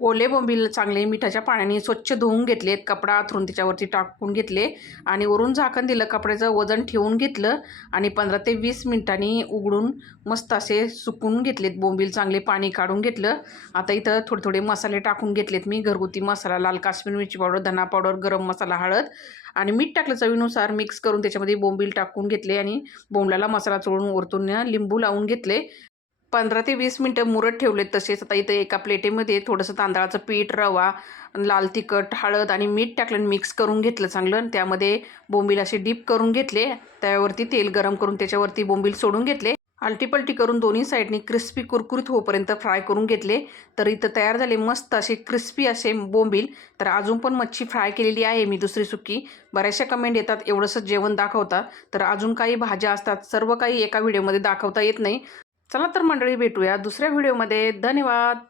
ओले बोंबील चांगले मिठाच्या पाण्याने स्वच्छ धुवून घेतलेत कपडा आथरून त्याच्यावरती टाकून घेतले आणि वरून झाकण दिलं कपड्याचं वजन ठेवून घेतलं आणि पंधरा ते वीस मिनिटांनी उघडून मस्त असे सुकून घेतलेत. बोंबील चांगले पाणी काढून घेतलं. आता इथं थोडे थोडे मसाले टाकून घेतलेत मी. घरगुती मसाला लाल काश्मीर मिरची पावडर धना पावडर गरम मसाला हळद आणि मीठ टाकलं चवीनुसार. मिक्स करून त्याच्यामध्ये बोंबील टाकून घेतले आणि बोंबल्याला मसाला चोळून वरतून लिंबू लावून घेतले. पंधरा ते वीस मिनटं मुरत ठेवलेत तसेच. आता इथं एका प्लेटेमध्ये थोडंसं तांदळाचं पीठ रवा लाल तिखट हळद आणि मीठ टाकलं आणि मिक्स करून घेतलं चांगलं. आणि त्यामध्ये बोंबील असे डीप करून घेतले. त्यावरती तेल गरम करून त्याच्यावरती बोंबील सोडून घेतले. आलटीपलटी करून दोन्ही साईडनी क्रिस्पी कुरकुरीत होईपर्यंत फ्राय करून घेतले. तर इथं तयार झाले मस्त असे क्रिस्पी असे बोंबील. तर अजून पण मच्छी फ्राय केलेली आहे मी दुसरी सुकी. बऱ्याचशा कमेंट येतात एवढंसं जेवण दाखवतात तर अजून काही भाज्या असतात सर्व काही एका व्हिडिओमध्ये दाखवता येत नाही. चला तर मंडळी भेटूया दुसऱ्या व्हिडिओमध्ये. धन्यवाद.